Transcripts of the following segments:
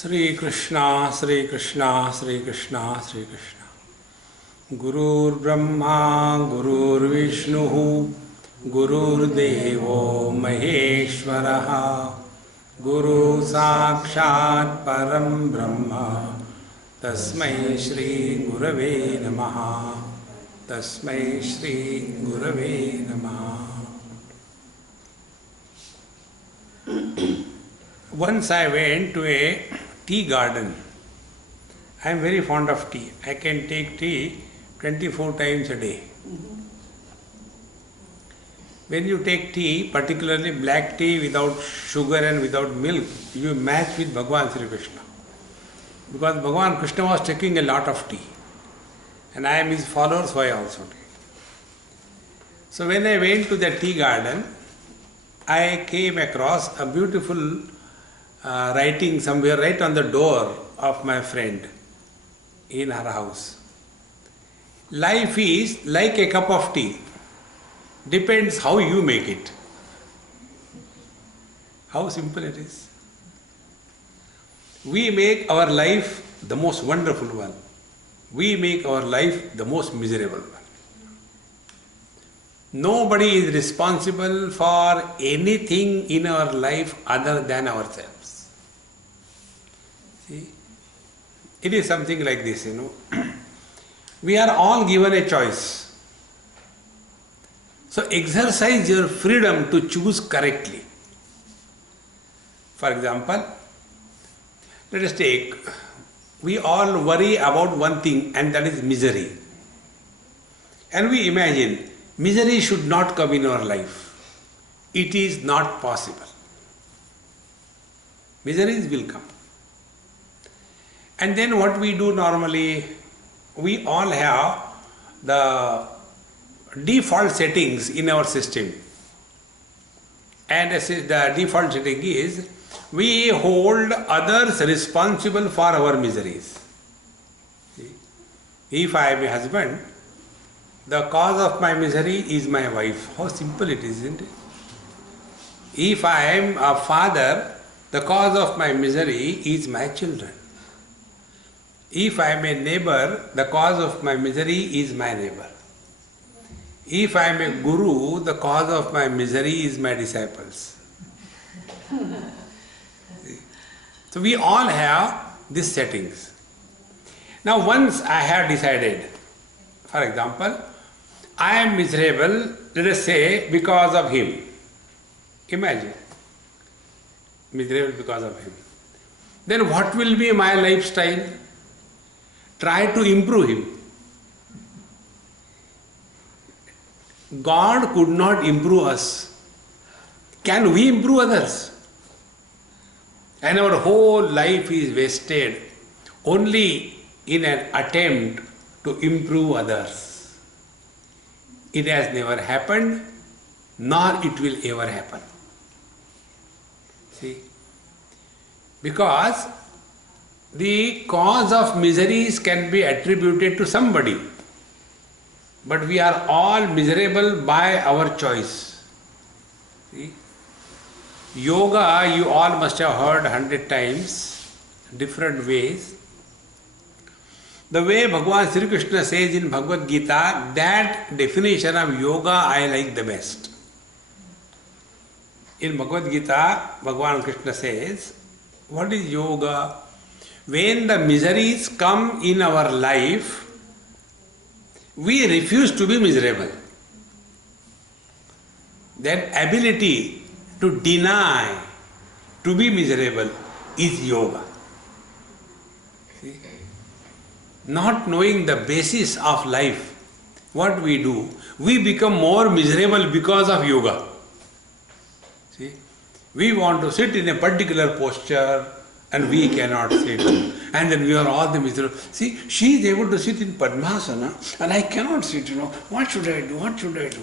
Sri Krishna, Sri Krishna, Sri Krishna, Sri Krishna. Gurur Brahma, Gurur Vishnu, Gurur Devo Maheshwaraha, Guru Sakshat Param Brahma, Tasmai Shri Gurave Namaha, Tasmai Shri Gurave Namaha. Once I went to a tea garden. I am very fond of tea. I can take tea 24 times a day. When you take tea, particularly black tea without sugar and without milk, you match with Bhagavan Sri Krishna. Because Bhagavan Krishna was taking a lot of tea. And I am his follower, so I also take. So when I went to the tea garden, I came across a beautiful writing somewhere right on the door of my friend in her house. Life is like a cup of tea. Depends how you make it. How simple it is. We make our life the most wonderful one. We make our life the most miserable one. Nobody is responsible for anything in our life other than ourselves. See? It is something like this, We are all given a choice. So exercise your freedom to choose correctly. For example, let us take, we all worry about one thing, and that is misery. And we imagine misery should not come in our life. It is not possible. Miseries will come. And then what we do normally, we all have the default settings in our system. And the default setting is, we hold others responsible for our miseries. See? If I am a husband, the cause of my misery is my wife. How simple it is, isn't it? If I am a father, the cause of my misery is my children. If I am a neighbor, the cause of my misery is my neighbor. If I am a guru, the cause of my misery is my disciples. So we all have these settings. Now once I have decided, for example, I am miserable, let us say, because of him. Imagine, miserable because of him. Then what will be my lifestyle? Try to improve him. God could not improve us. Can we improve others? And our whole life is wasted only in an attempt to improve others. It has never happened, nor it will ever happen. See? Because the cause of miseries can be attributed to somebody. But we are all miserable by our choice. See? Yoga, you all must have heard 100 times, different ways. The way Bhagavan Sri Krishna says in Bhagavad Gita, that definition of yoga I like the best. In Bhagavad Gita, Bhagavan Krishna says, what is yoga? When the miseries come in our life, we refuse to be miserable. That ability to deny to be miserable is yoga. See? Not knowing the basis of life, what we do, we become more miserable because of yoga. See? We want to sit in a particular posture and we cannot sit. And then we are all the miserable. See, she is able to sit in Padmasana and I cannot sit, What should I do? What should I do?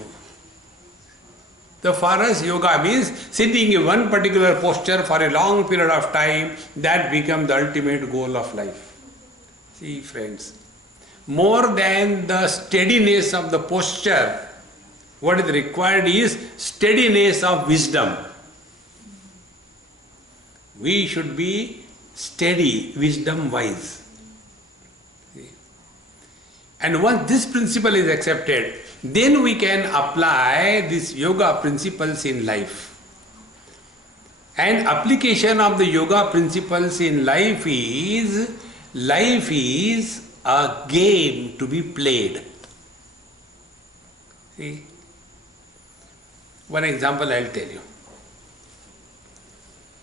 So for us, yoga means sitting in one particular posture for a long period of time. That becomes the ultimate goal of life. See, friends, more than the steadiness of the posture, what is required is steadiness of wisdom. We should be steady, wisdom wise. And once this principle is accepted, then we can apply these yoga principles in life. And application of the yoga principles in life is a game to be played. See? One example I'll tell you.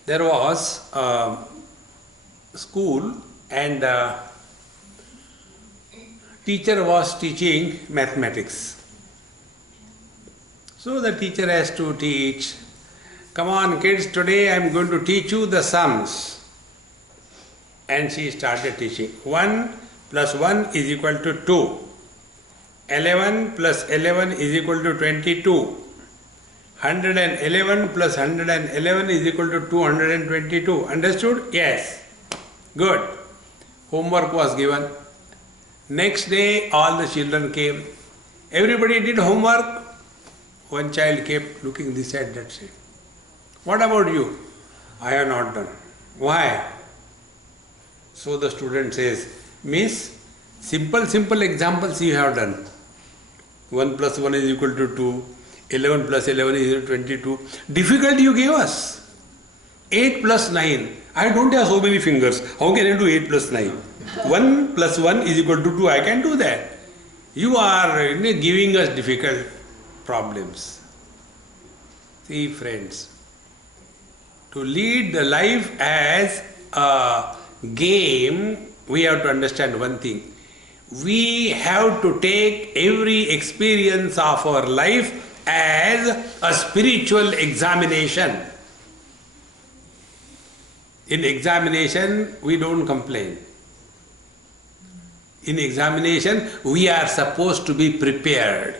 There was a school and teacher was teaching mathematics. So the teacher has to teach, come on kids, today I am going to teach you the sums. And she started teaching. 1 plus 1 is equal to 2. 11 plus 11 is equal to 22. 111 plus 111 is equal to 222. Understood? Yes. Good. Homework was given. Next day all the children came. Everybody did homework. One child kept looking this side, that side. What about you? I have not done. Why? So the student says, Miss, simple examples you have done. 1 plus 1 is equal to 2. 11 plus 11 is equal to 22. Difficult you gave us. 8 plus 9. I don't have so many fingers. How can I do 8 plus 9? 1 plus 1 is equal to 2. I can do that. You are giving us difficult problems. See, friends, to lead the life as a game, we have to understand one thing. We have to take every experience of our life as a spiritual examination. In examination, we don't complain. In examination, we are supposed to be prepared.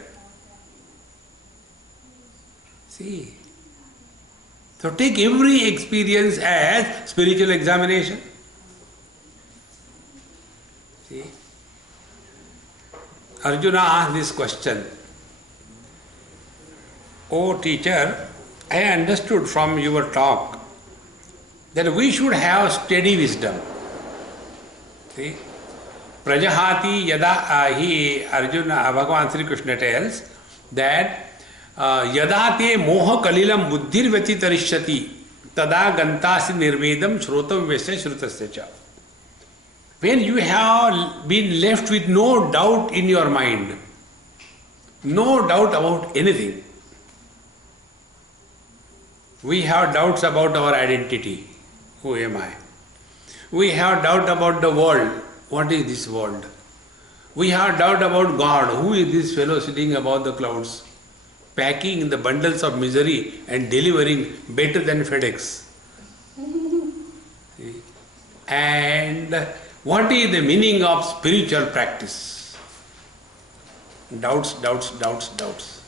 See? So take every experience as spiritual examination. See? Arjuna asked this question. Oh teacher, I understood from your talk that we should have steady wisdom. See? Prajahati yada, Arjuna, Bhagavan Sri Krishna tells that yada te moha kalilam buddhir vyatitarishyati tada gantasi nirvedam shrotam vesya shrutasya cha. When you have been left with no doubt in your mind, no doubt about anything, we have doubts about our identity. Who am I? We have doubt about the world. What is this world? We have doubt about God. Who is this fellow sitting above the clouds, packing the bundles of misery and delivering better than FedEx? See? And what is the meaning of spiritual practice? Doubts, doubts, doubts, doubts.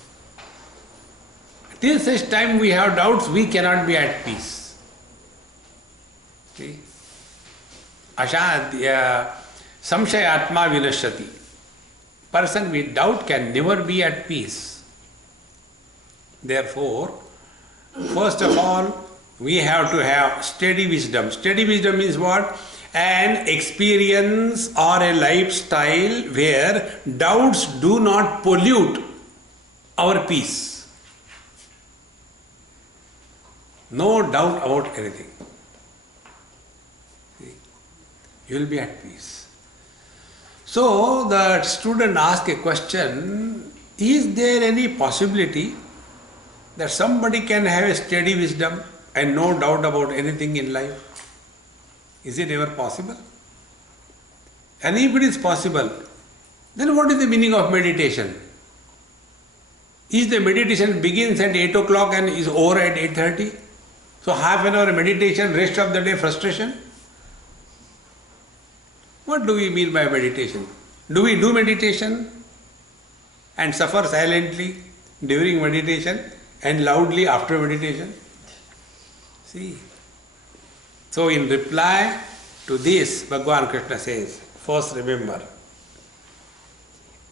Till such time we have doubts, we cannot be at peace. See? Ashadya samshayatma vinashyati. Person with doubt can never be at peace. Therefore, first of all, we have to have steady wisdom. Steady wisdom means what? An experience or a lifestyle where doubts do not pollute our peace. No doubt about anything. See? You will be at peace. So the student asked a question, is there any possibility that somebody can have a steady wisdom and no doubt about anything in life? Is it ever possible? And if it is possible, then what is the meaning of meditation? Is the meditation begins at 8 o'clock and is over at 8:30? So half an hour meditation, rest of the day frustration? What do we mean by meditation? Do we do meditation and suffer silently during meditation and loudly after meditation? See. So in reply to this, Bhagavan Krishna says, first remember,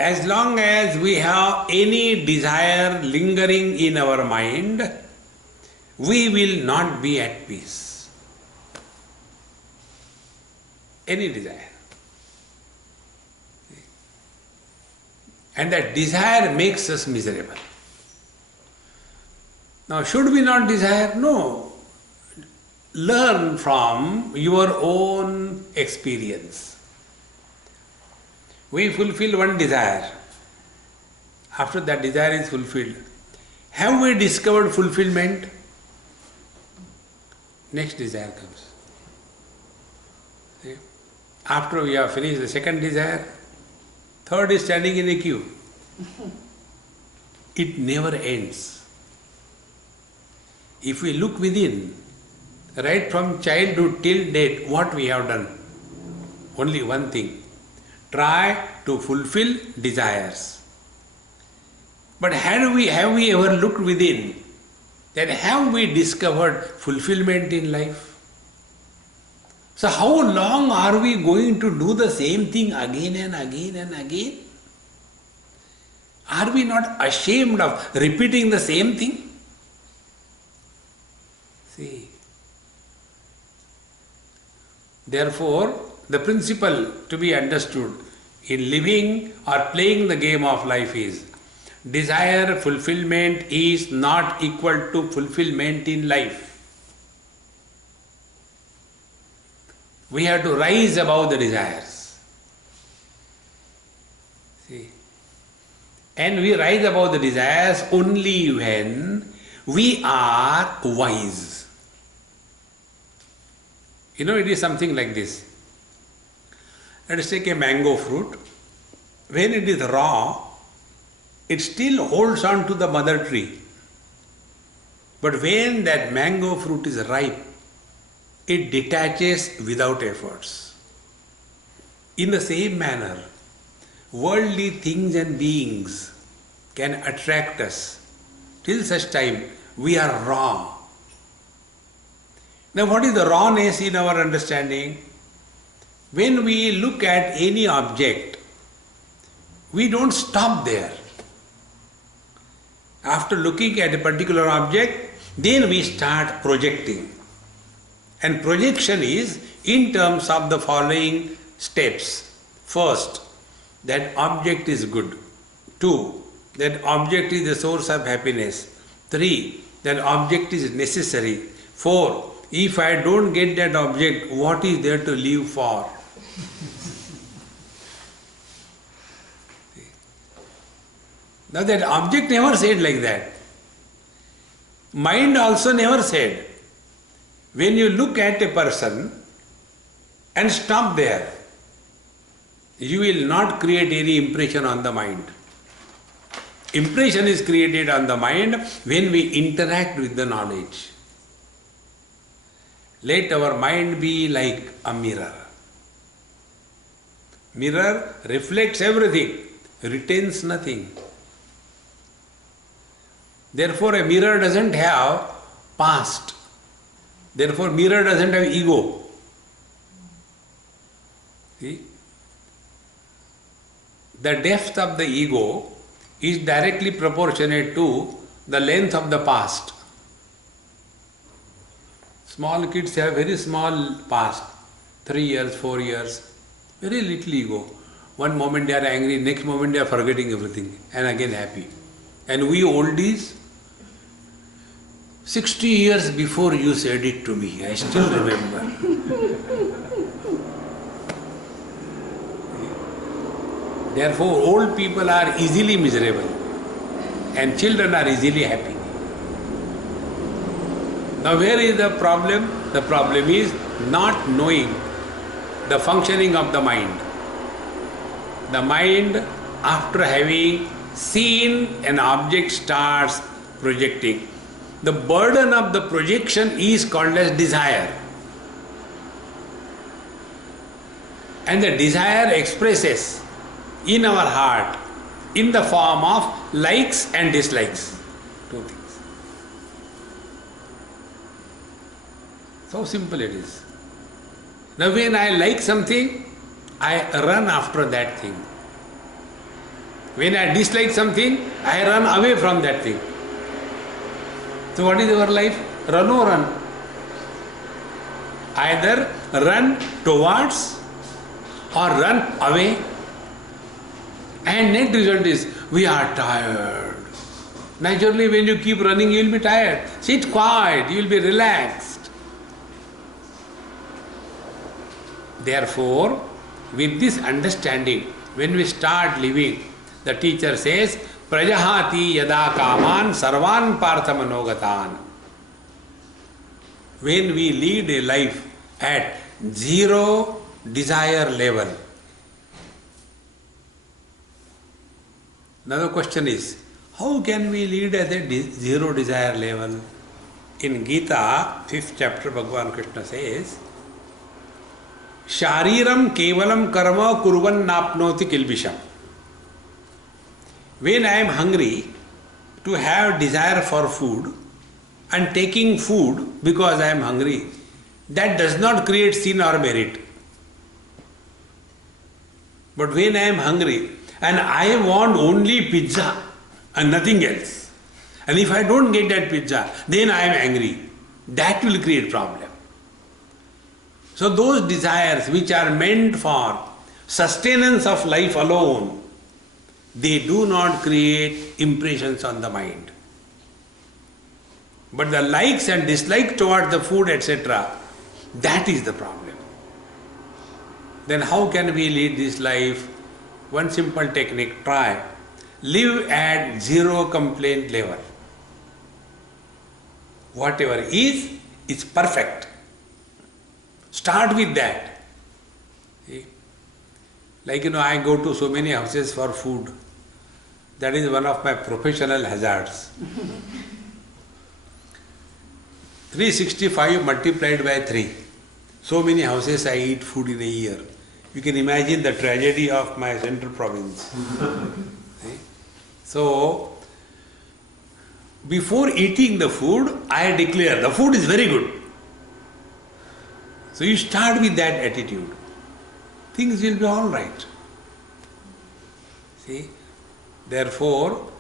as long as we have any desire lingering in our mind, we will not be at peace. Any desire. And that desire makes us miserable. Now, should we not desire? No. Learn from your own experience. We fulfill one desire. After that desire is fulfilled, have we discovered fulfillment? Next desire comes. See? After we have finished the second desire, third is standing in a queue. It never ends. If we look within, right from childhood till date, what we have done? Only one thing. Try to fulfill desires. But have we ever looked within? Then have we discovered fulfillment in life? So how long are we going to do the same thing again and again and again? Are we not ashamed of repeating the same thing? See. Therefore, the principle to be understood in living or playing the game of life is desire fulfillment is not equal to fulfillment in life. We have to rise above the desires. See? And we rise above the desires only when we are wise. You know, it is something like this. Let us take a mango fruit. When it is raw, it still holds on to the mother tree. But when that mango fruit is ripe, it detaches without efforts. In the same manner, worldly things and beings can attract us till such time we are raw. Now, what is the rawness in our understanding? When we look at any object, we don't stop there. After looking at a particular object, then we start projecting. And projection is in terms of the following steps. First, that object is good. 2, that object is the source of happiness. 3, that object is necessary. 4, if I don't get that object, what is there to live for? Now that object never said like that. Mind also never said. When you look at a person and stop there, you will not create any impression on the mind. Impression is created on the mind when we interact with the knowledge. Let our mind be like a mirror. Mirror reflects everything, retains nothing. Therefore, a mirror doesn't have past. Therefore, mirror doesn't have ego. See? The depth of the ego is directly proportionate to the length of the past. Small kids have very small past, 3 years, 4 years, very little ego. One moment they are angry, next moment they are forgetting everything and again happy. And we oldies, 60 years before you said it to me, I still remember. Therefore, old people are easily miserable and children are easily happy. Now, where is the problem? The problem is not knowing the functioning of the mind. The mind, after having seen an object, starts projecting. The burden of the projection is called as desire. And the desire expresses in our heart in the form of likes and dislikes. 2 things. So simple it is. Now when I like something, I run after that thing. When I dislike something, I run away from that thing. So what is our life? Run or run. Either run towards or run away. And net result is we are tired. Naturally, when you keep running, you will be tired. Sit quiet, you will be relaxed. Therefore, with this understanding, when we start living, the teacher says, Prajahati yada kaman sarvan parthamanogatan. When we lead a life at zero desire level. Now the question is, how can we lead at a zero desire level? In Gita, 5th chapter, Bhagavan Krishna says, Shariram kevalam karma kurvan napnoti kilbisham. When I am hungry to have desire for food and taking food because I am hungry, that does not create sin or merit. But when I am hungry and I want only pizza and nothing else, and if I don't get that pizza, then I am angry. That will create problem. So those desires which are meant for sustenance of life alone, they do not create impressions on the mind. But the likes and dislikes towards the food, etc., that is the problem. Then how can we lead this life? One simple technique, try. Live at zero complaint level. Whatever is perfect. Start with that. See? Like, I go to so many houses for food. That is one of my professional hazards. 365 multiplied by 3. So many houses I eat food in a year. You can imagine the tragedy of my central province. See? So, before eating the food, I declare the food is very good. So you start with that attitude. Things will be all right. See? Therefore,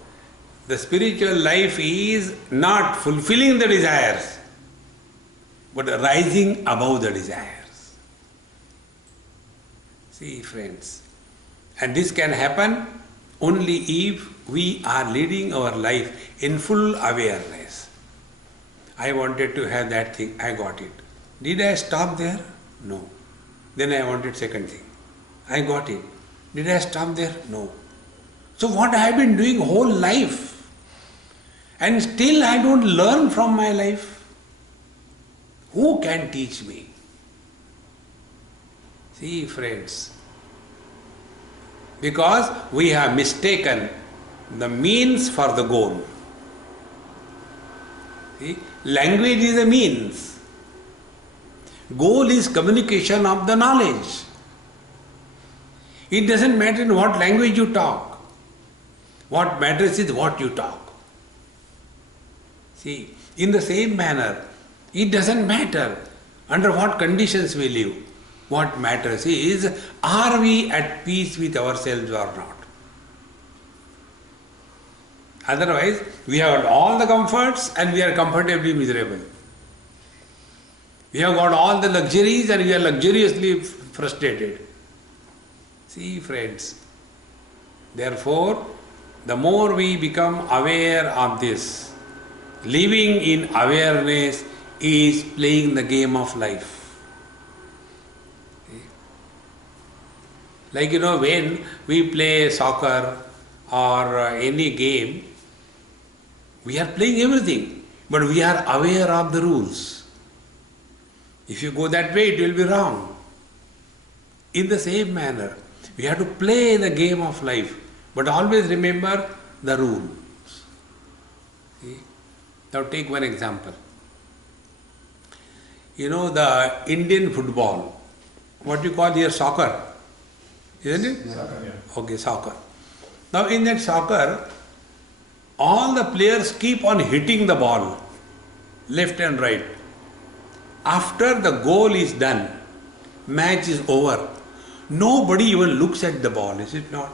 the spiritual life is not fulfilling the desires, but rising above the desires. See, friends, and this can happen only if we are leading our life in full awareness. I wanted to have that thing, I got it. Did I stop there? No. Then I wanted second thing. I got it. Did I stop there? No. So what I have been doing whole life, and still I don't learn from my life. Who can teach me? See, friends, because we have mistaken the means for the goal. See, language is a means. Goal is communication of the knowledge. It doesn't matter in what language you talk. What matters is what you talk. See, in the same manner, it doesn't matter under what conditions we live. What matters is, are we at peace with ourselves or not? Otherwise, we have got all the comforts and we are comfortably miserable. We have got all the luxuries and we are luxuriously frustrated. See, friends, therefore, the more we become aware of this, living in awareness is playing the game of life. Like, when we play soccer or any game, we are playing everything, but we are aware of the rules. If you go that way, it will be wrong. In the same manner, we have to play the game of life, but always remember the rules. See? Now take one example. The Indian football, what you call here soccer, isn't it? Soccer, yeah. Okay, soccer. Now in that soccer, all the players keep on hitting the ball, left and right. After the goal is done, match is over, nobody even looks at the ball, is it not?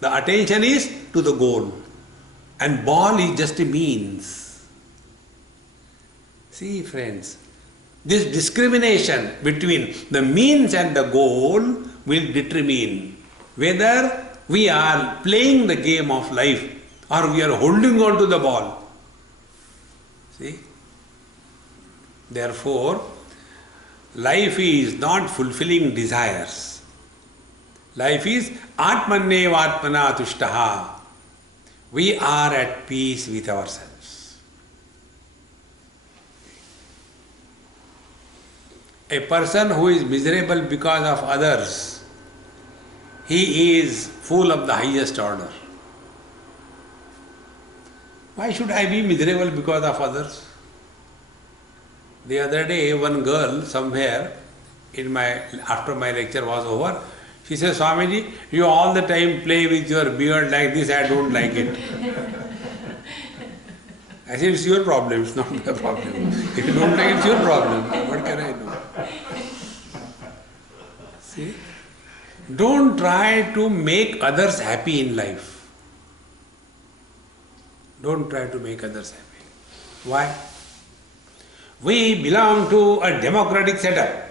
The attention is to the goal, and ball is just a means. See, friends, This discrimination between the means and the goal will determine whether we are playing the game of life or we are holding on to the ball. See? Therefore, life is not fulfilling desires. Life is Atmaneva Atmana Tushtaha. We are at peace with ourselves. A person who is miserable because of others, he is full of the highest order. Why should I be miserable because of others? The other day, one girl somewhere, after my lecture was over, she says, Swamiji, you all the time play with your beard like this, I don't like it. I said, it's your problem, it's not my problem. If you don't like it, it's your problem. What can I do? See? Don't try to make others happy in life. Don't try to make others happy. Why? We belong to a democratic setup.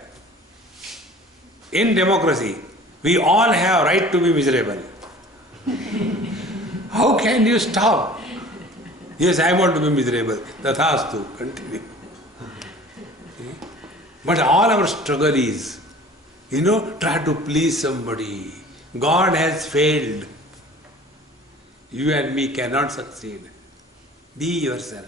In democracy, we all have right to be miserable. How can you stop? Yes, I want to be miserable. Tathastu. Continue. But all our struggle is, try to please somebody. God has failed. You and me cannot succeed. Be yourself.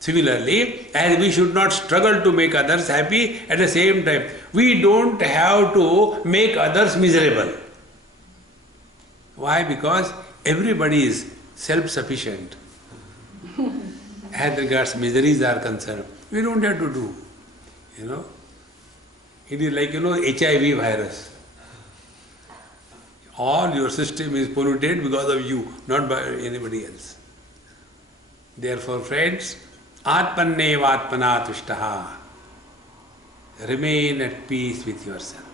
Similarly, as we should not struggle to make others happy, at the same time, we don't have to make others miserable. Why? Because everybody is self-sufficient. As regards miseries are concerned, we don't have to do. It is like, HIV virus. All your system is polluted because of you, not by anybody else. Therefore, friends, Atmaneva Atmana Tushtaha. Remain at peace with yourself.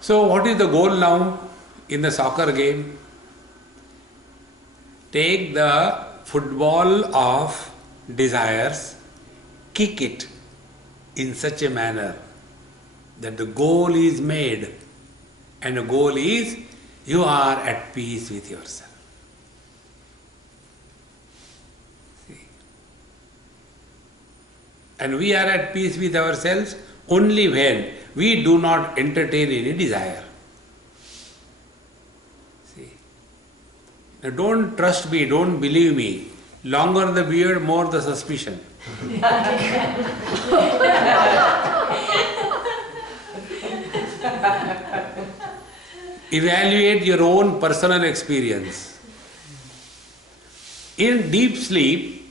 So, what is the goal now in the soccer game? Take the football of desires, kick it in such a manner that the goal is made, and the goal is you are at peace with yourself. See? And we are at peace with ourselves only when we do not entertain any desire. See? Now don't trust me, don't believe me. Longer the beard, more the suspicion. Evaluate your own personal experience. In deep sleep,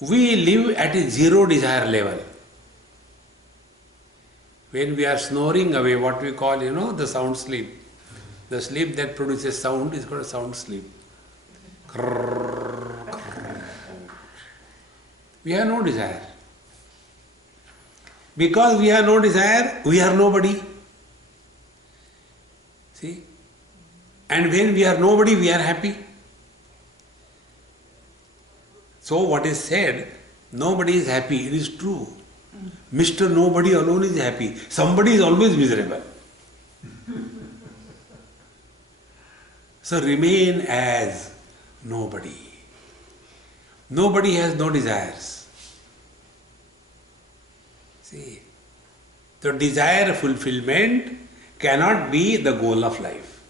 we live at a zero desire level. When we are snoring away, what we call, the sound sleep. The sleep that produces sound is called a sound sleep. We have no desire. Because we have no desire, we are nobody. See? And when we are nobody, we are happy. So what is said, nobody is happy, it is true. Mr. Nobody alone is happy. Somebody is always miserable. So remain as nobody. Nobody has no desires. See, so desire fulfillment cannot be the goal of life.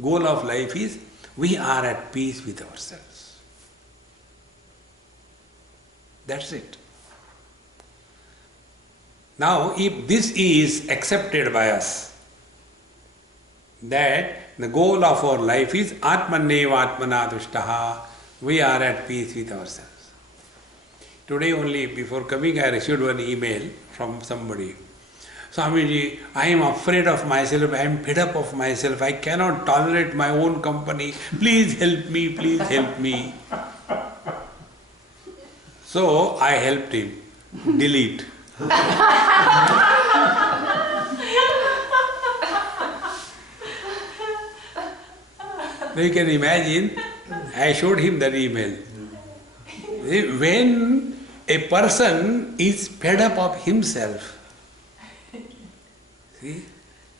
Goal of life is we are at peace with ourselves. That's it. Now, if this is accepted by us, that the goal of our life is Atmaneva Atmana Tushtaha, we are at peace with ourselves. Today only, before coming, I received one email from somebody. Swamiji, I am afraid of myself, I am fed up of myself, I cannot tolerate my own company, please help me, please help me. So, I helped him. Delete. Now you can imagine I showed him that email. When a person is fed up of himself, see,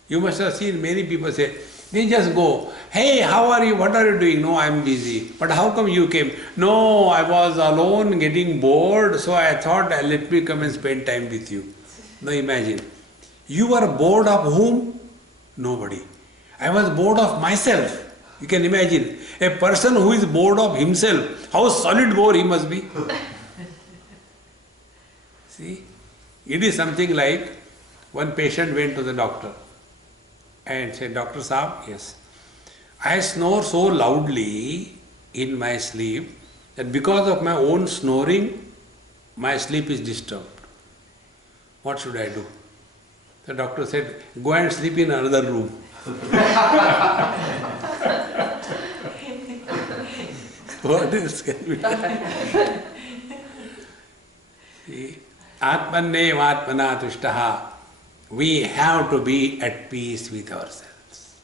you must have seen many people say, they just go, hey, how are you? What are you doing? No, I'm busy. But how come you came? No, I was alone getting bored, so I thought, let me come and spend time with you. Now imagine, you are bored of whom? Nobody. I was bored of myself. You can imagine, a person who is bored of himself, how solid bore he must be. See, it is something like one patient went to the doctor and said, Dr. Saab, yes, I snore so loudly in my sleep that because of my own snoring, my sleep is disturbed. What should I do? The doctor said, go and sleep in another room. What else can be done? See, Atmanne Atmana Tushtaha. We have to be at peace with ourselves.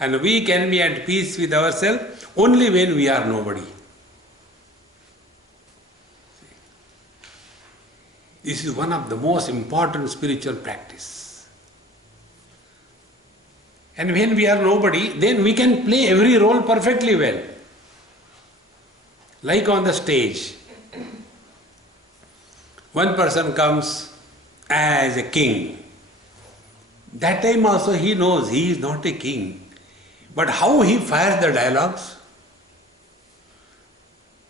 And we can be at peace with ourselves only when we are nobody. This is one of the most important spiritual practice. And when we are nobody, then we can play every role perfectly well. Like on the stage, one person comes as a king. That time also he knows he is not a king. But how he fires the dialogues?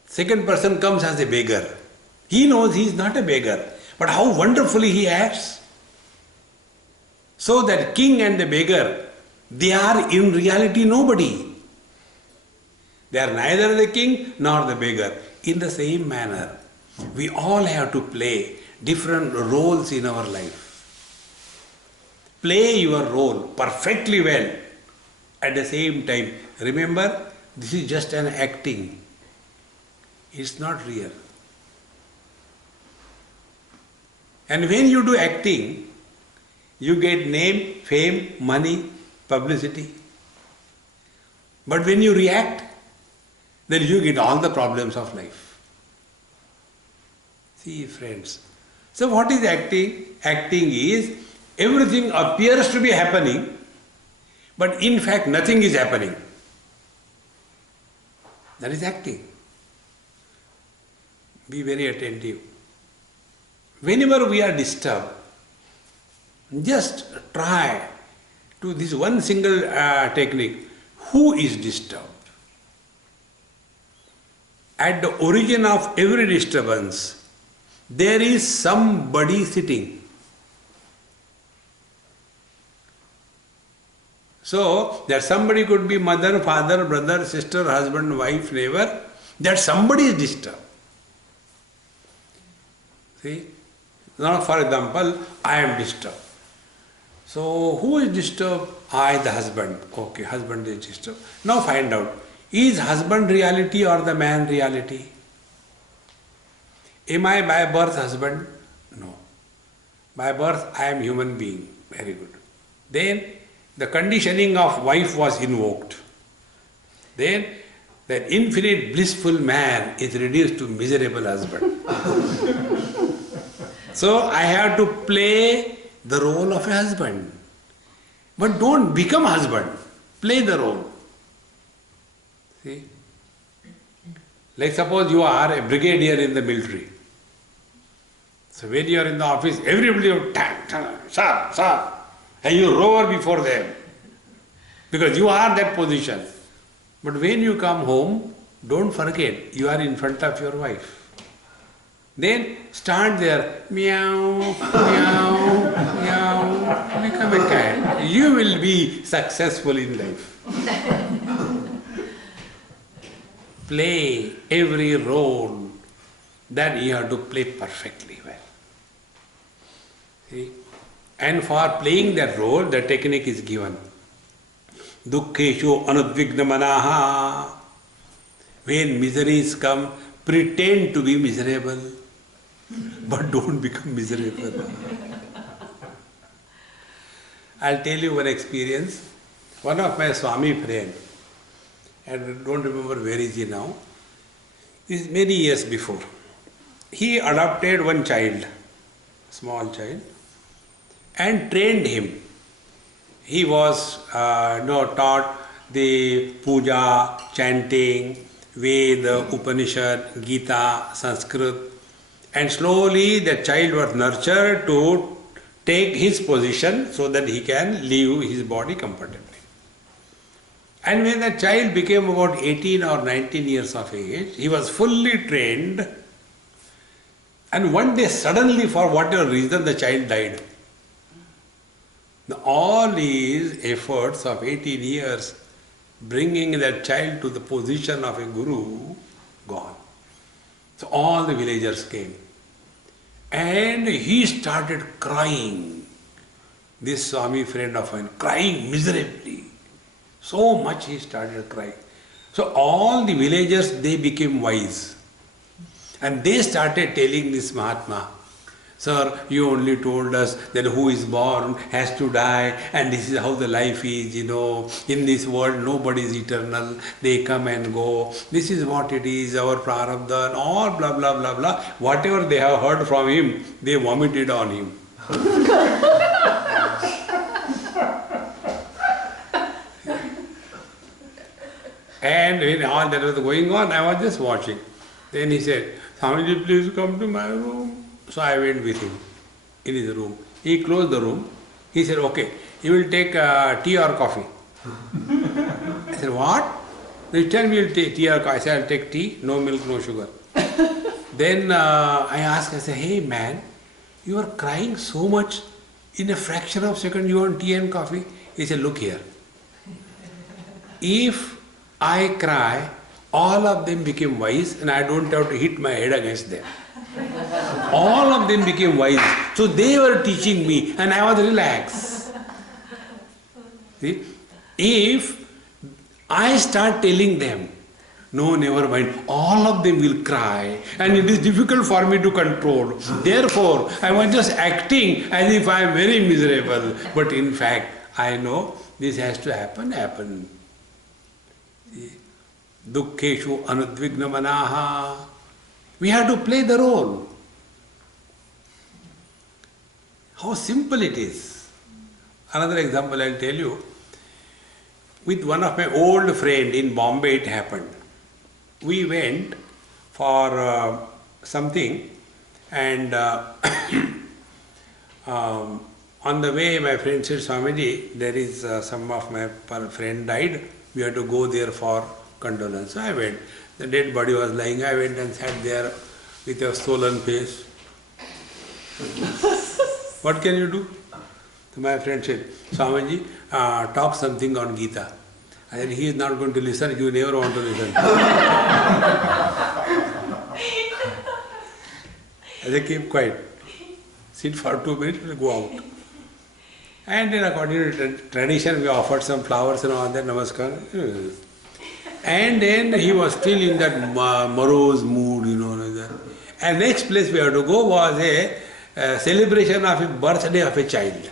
Second person comes as a beggar. He knows he is not a beggar. But how wonderfully he acts. So that king and the beggar, they are in reality nobody. They are neither the king nor the beggar. In the same manner, we all have to play different roles in our life. Play your role perfectly well. At the same time, remember, this is just an acting. It's not real. And when you do acting, you get name, fame, money, publicity. But when you react, then you get all the problems of life. See, friends. So what is acting? Acting is everything appears to be happening, but in fact nothing is happening. That is acting. Be very attentive. Whenever we are disturbed, just try to this one single technique. Who is disturbed? At the origin of every disturbance, there is somebody sitting. So, that somebody could be mother, father, brother, sister, husband, wife, neighbor. That somebody is disturbed. See? Now, for example, I am disturbed. So, who is disturbed? I, the husband. Okay, husband is disturbed. Now find out, is husband reality or the man reality? Am I by birth husband? No. By birth I am human being. Very good. Then the conditioning of wife was invoked. Then the infinite blissful man is reduced to miserable husband. So I have to play the role of a husband. But don't become husband. Play the role. See? Like suppose you are a brigadier in the military. So when you are in the office, everybody will sir, sir, and you roar before them. Because you are that position. But when you come home, don't forget, you are in front of your wife. Then start there, meow, meow, meow, become a cat. You will be successful in life. Play every role that you have to play perfectly well. See? And for playing that role, the technique is given. Dukkheshu anudvigna manaha. When miseries come, pretend to be miserable, but don't become miserable. I'll tell you one experience. One of my Swami friends, and don't remember where is he now. This is many years before. He adopted one child, small child, and trained him. He was taught the puja, chanting, Veda, Upanishad, Gita, Sanskrit, and slowly the child was nurtured to take his position so that he can leave his body comfortably. And when the child became about 18 or 19 years of age, he was fully trained, and one day suddenly, for whatever reason, the child died. Now, all his efforts of 18 years bringing that child to the position of a guru, gone. So all the villagers came. And he started crying. This Swami friend of mine, crying miserably. So much he started crying. So all the villagers, they became wise. And they started telling this Mahatma, sir, you only told us that who is born has to die, and this is how the life is, In this world, nobody is eternal. They come and go. This is what it is, our prarabdha, and all blah, blah, blah, blah. Whatever they have heard from him, they vomited on him. And when all that was going on, I was just watching. Then he said, Swamiji, please come to my room. So I went with him in his room. He closed the room. He said, okay, you will take tea or coffee. I said, what? He tell me you will take tea or coffee. I said, I'll take tea, no milk, no sugar. Then I asked, I said, hey man, you are crying so much, in a fraction of a second you want tea and coffee? He said, look here. If I cry, all of them became wise and I don't have to hit my head against them. All of them became wise. So they were teaching me and I was relaxed. See? If I start telling them, no, never mind, all of them will cry and it is difficult for me to control. Therefore, I was just acting as if I am very miserable. But in fact, I know this has to happen. See? Dukkheshu anudvigna manaha. We have to play the role. How simple it is. Another example I will tell you. With one of my old friend in Bombay it happened. We went for something and on the way my friend said, Swamiji, there is some of my friend died. We have to go there for condolence. So I went. The dead body was lying. I went and sat there with a swollen face. What can you do? So my friend said, Swamiji, talk something on Gita. I said, he is not going to listen. You never want to listen. I said, keep quiet. Sit for 2 minutes and go out. And then according to tradition, we offered some flowers and all that, namaskar. And then he was still in that morose mood, And next place we had to go was a celebration of a birthday of a child.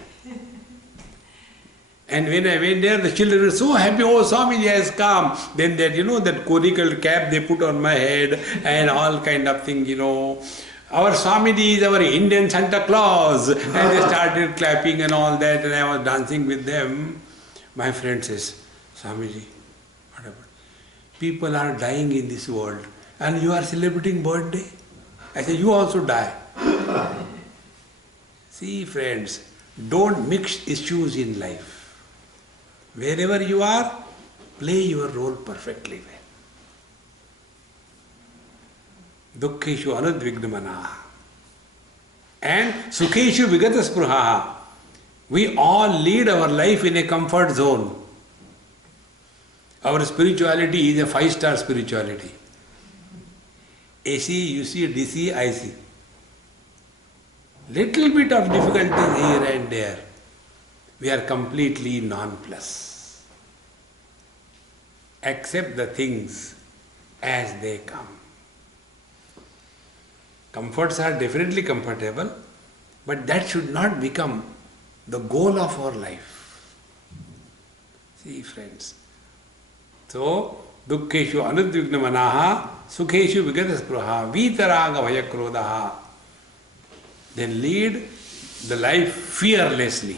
And when I went there, the children were so happy, oh, Swamiji has come. Then that, that conical cap they put on my head and all kind of thing, Our Swamiji is our Indian Santa Claus. And they started clapping and all that, and I was dancing with them. My friend says, Swamiji, what about? People are dying in this world and you are celebrating birthday? I said, you also die. See friends, don't mix issues in life. Wherever you are, play your role perfectly well. Dukkheshu anudvignamana. And sukheshu vigataspruha. We all lead our life in a comfort zone. Our spirituality is a 5-star spirituality. AC, UC, DC, IC. Little bit of difficulties here and there. We are completely non-plus. Accept the things as they come. Comforts are definitely comfortable, but that should not become the goal of our life. See friends. So, Dukkeshu anudvigna manaha, sukheshu vigata spruha, vitaraga bhayakrodaha. Then lead the life fearlessly.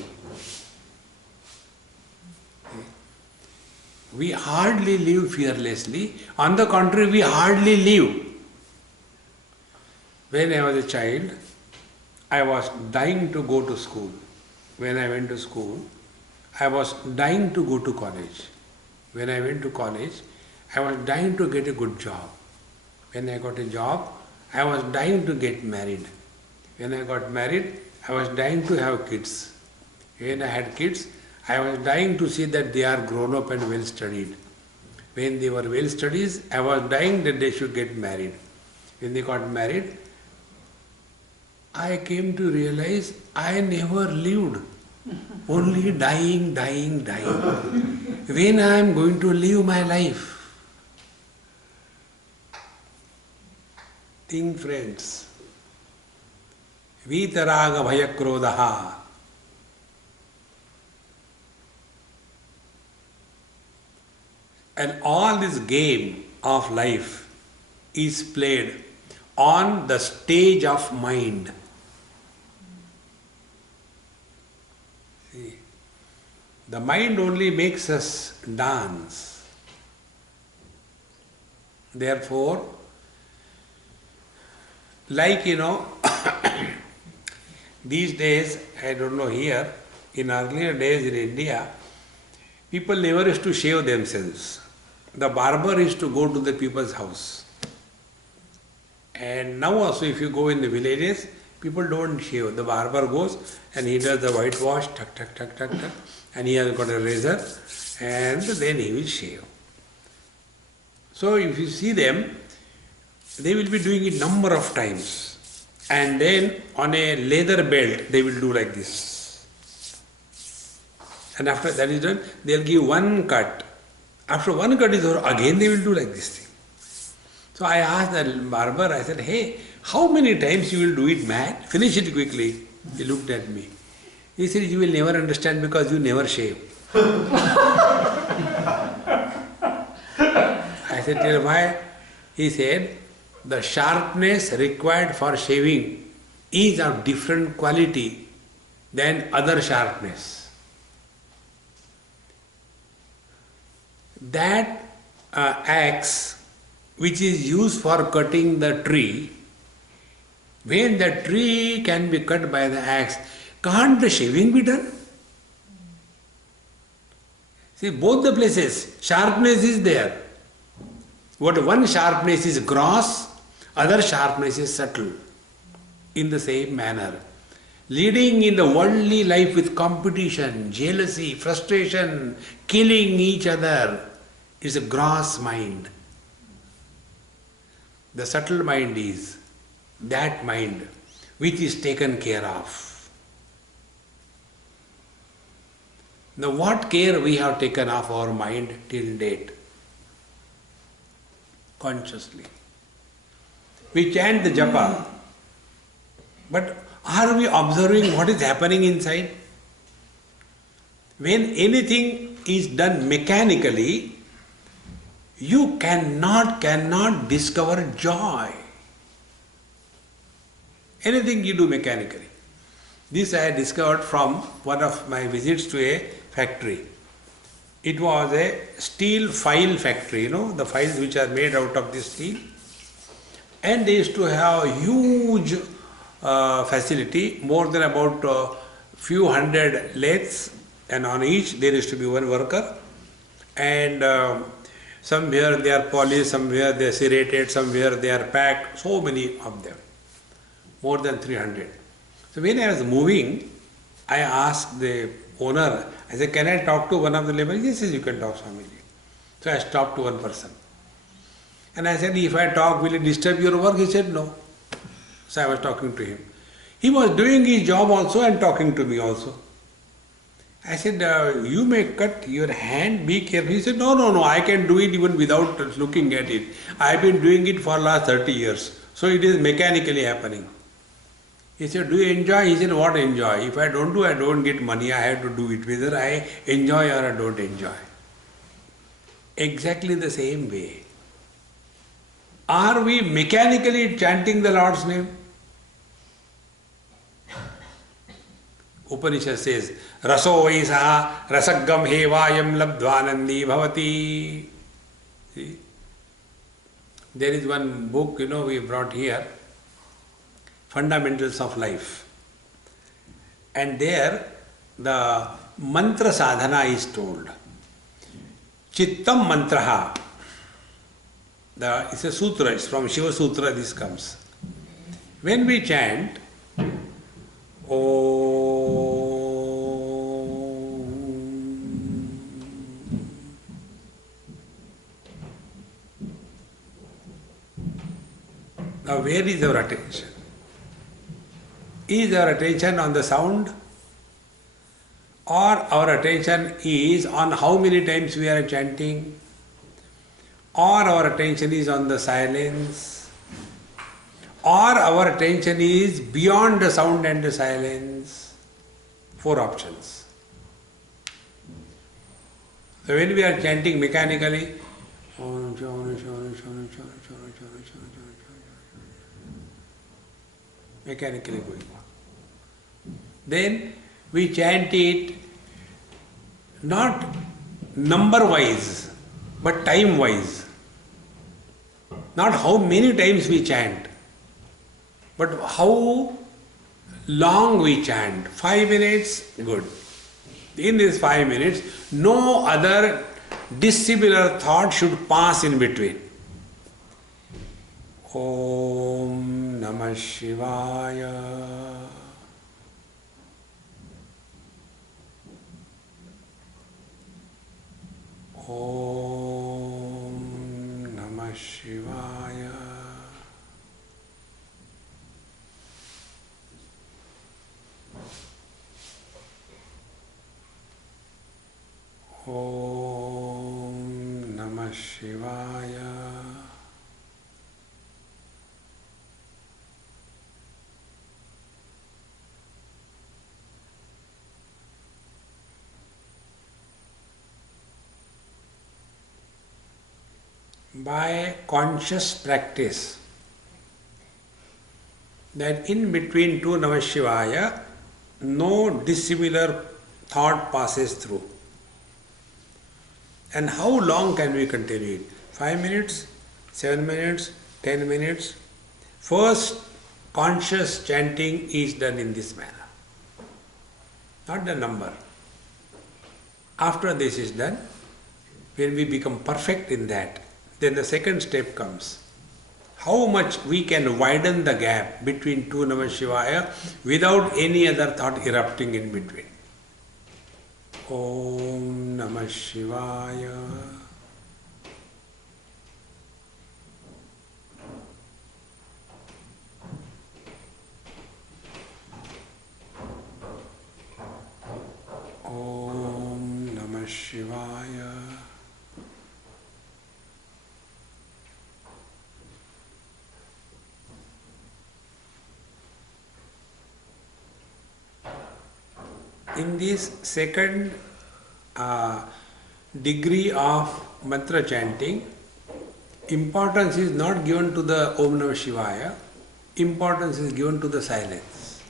We hardly live fearlessly. On the contrary, we hardly live. When I was a child, I was dying to go to school. When I went to school, I was dying to go to college. When I went to college, I was dying to get a good job. When I got a job, I was dying to get married. When I got married, I was dying to have kids. When I had kids, I was dying to see that they are grown up and well studied. When they were well studied, I was dying that they should get married. When they got married, I came to realize I never lived. Only dying, dying, dying. When I am going to live my life? Think, friends. Vitaraga bhayakrodaha. And all this game of life is played on the stage of mind. See, the mind only makes us dance. Therefore, like these days, I don't know here, in earlier days in India, people never used to shave themselves. The barber used to go to the people's house. And now also if you go in the villages, people don't shave. The barber goes and he does the whitewash, tuck, tuck, tuck, tuck, tuck, and he has got a razor and then he will shave. So if you see them, they will be doing it number of times. And then on a leather belt, they will do like this. And after that is done, they'll give one cut. After one cut is over, again they will do like this thing. So I asked the barber, I said, hey, how many times you will do it, man? Finish it quickly. He looked at me. He said, you will never understand because you never shave. I said, tell why? He said, the sharpness required for shaving is of different quality than other sharpness. That axe which is used for cutting the tree, when the tree can be cut by the axe, can't the shaving be done? See, both the places, sharpness is there. What one sharpness is gross, other sharpness is subtle. In the same manner, leading in the worldly life with competition, jealousy, frustration, killing each other is a gross mind. The subtle mind is that mind which is taken care of. Now what care we have taken of our mind till date? Consciously. We chant the japa, but are we observing what is happening inside? When anything is done mechanically, you cannot discover joy. Anything you do mechanically. This I discovered from one of my visits to a factory. It was a steel file factory, the files which are made out of this steel. And they used to have a huge facility, more than about few hundred lathes, and on each there used to be one worker. And somewhere they are polished, somewhere they are serrated, somewhere they are packed, so many of them, more than 300. So when I was moving, I asked the owner, I said, can I talk to one of the laborers? He says, you can talk, Swami. So I stopped to one person. And I said, if I talk, will it disturb your work? He said, no. So I was talking to him. He was doing his job also and talking to me also. I said, you may cut your hand, be careful. He said, no, I can do it even without looking at it. I have been doing it for last 30 years. So it is mechanically happening. He said, do you enjoy? He said, what enjoy? If I don't do, I don't get money. I have to do it, whether I enjoy or I don't enjoy. exactly the same way. Are we mechanically chanting the Lord's name? Upanishad says, Raso Vaisaha Rasagam Hevayam Labdvanandi Bhavati. See? There is one book, we brought here, Fundamentals of Life. And there the mantra sadhana is told. Chittam mantraha. It's a sutra, it's from Shiva Sutra this comes. When we chant, now where is our attention? Is our attention on the sound? Or our attention is on how many times we are chanting? Or our attention is on the silence? Or our attention is beyond the sound and the silence? 4 options. So when we are chanting mechanically, mechanically going on. Then we chant it not number wise, but time wise. Not how many times we chant, but how long we chant. 5 minutes, good. In these 5 minutes, no other dissimilar thought should pass in between. Om Namah Shivaya. Om Namah Shivaya. Om Namah Shivaya. By conscious practice, that in between 2 Namah Shivaya, no dissimilar thought passes through. And how long can we continue it? 5 minutes, 7 minutes, 10 minutes? First, conscious chanting is done in this manner, not the number. After this is done, when we become perfect in that, then the second step comes. How much we can widen the gap between 2 Namah Shivaya without any other thought erupting in between. Om Namah Shivaya. Om Namah Shivaya. In this second degree of mantra chanting, importance is not given to the Om Namah Shivaya, importance is given to the silence.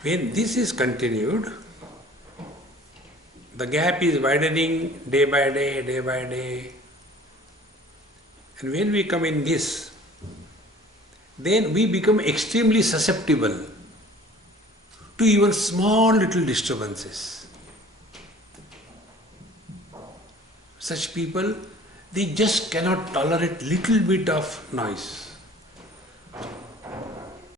When this is continued, the gap is widening day by day, day by day. And when we come in this, then we become extremely susceptible to even small little disturbances. Such people, they just cannot tolerate little bit of noise.